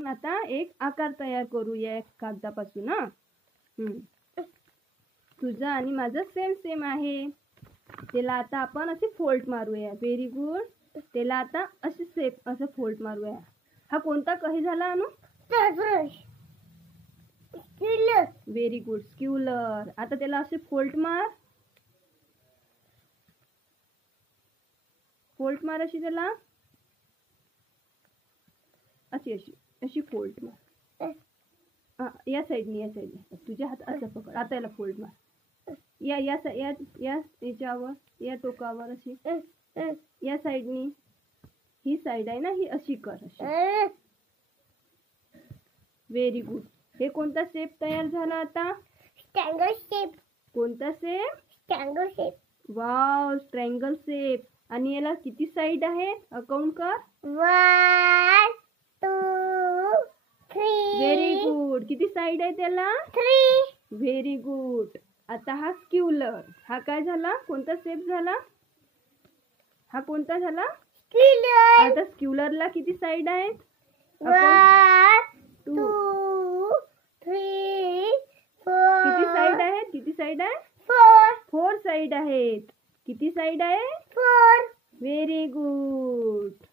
आपण आता एक आकार तयार करूया कागदापासून. हा तुझं आणि माझं सेम सेम आहे. त्याला आता आपण असे फोल्ड मारूया. Very good. त्याला आता असे सेप असं फोल्ड मारूया. हा कोणता काही झाला अनु? Very good, circular. आता त्याला असे फोल्ड मार. फोल्ड मार अशी त्याला. अशी अशी अशी फोल्ड मार. या साईडने तुझ्या हात असं पकड. आता याला फोल्ड मार. या या या याच्यावर, या टोकावर अशी. या साईडनी. ही साईड आहे ना, ही अशी कर अशी. Very good. हे कोणता शेप तयार झाला आता? Triangle shape. कोणता shape? Triangle shape. Wow, triangle shape. आणि याला किती साईड आहेत? अकाउंट कर. 1 2 3. Very good. किती साईड आहे त्याला? 3. Very good. आता हा स्क्युलर. हा काय झाला? कोणता शेप झाला? हा कोणता झाला? स्क्युलर. आता स्क्युलरला किती साईड आहेत? 1 2 3 4. किती साईड आहेत? किती साईड आहे? 4. 4 साईड आहेत. किती साईड आहे? 4. Very good.